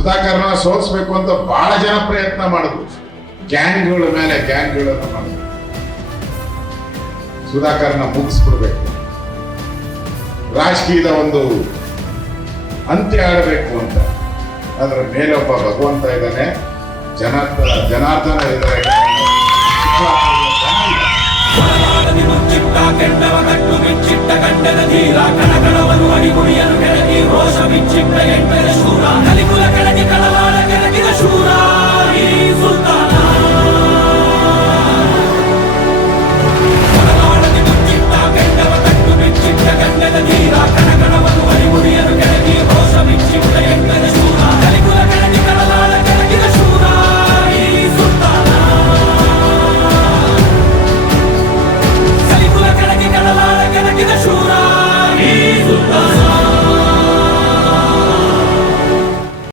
ಸುಧಾಕರ್ನ ಸೋಲಿಸ್ಬೇಕು ಅಂತ ಬಹಳ ಜನ ಪ್ರಯತ್ನ ಮಾಡಿದ್ರು, ಗ್ಯಾಂಗ್ಗಳ ಮೇಲೆ ಗ್ಯಾಂಗ್ಗಳನ್ನು ಮಾಡಿದ್ರು. ಸುಧಾಕರ್ನ ಮುಗಿಸ್ಬಿಡ್ಬೇಕು, ರಾಜಕೀಯದ ಒಂದು ಅಂತ್ಯ ಆಡಬೇಕು ಅಂತ. ಅದರ ಮೇಲೊಬ್ಬ ಭಗವಂತ ಇದ್ದಾನೆ, ಜನಾರ್ದನ ಇದ್ದಾರೆ. ಮುಚ್ಚಿಟ್ಟ ಕೆಂಡವ ಕಟ್ಟು ಬಿಚ್ಚಿಟ್ಟ ಗಂಡನ ಧೀರ ಕಣಕಣವನ್ನು ಅಡಿಗುಡಿಯಲು ಕೆಳಗಿ ರೋಷ ಬಿಚ್ಚಿಟ್ಟ ಎಂಟರ ಶೂರ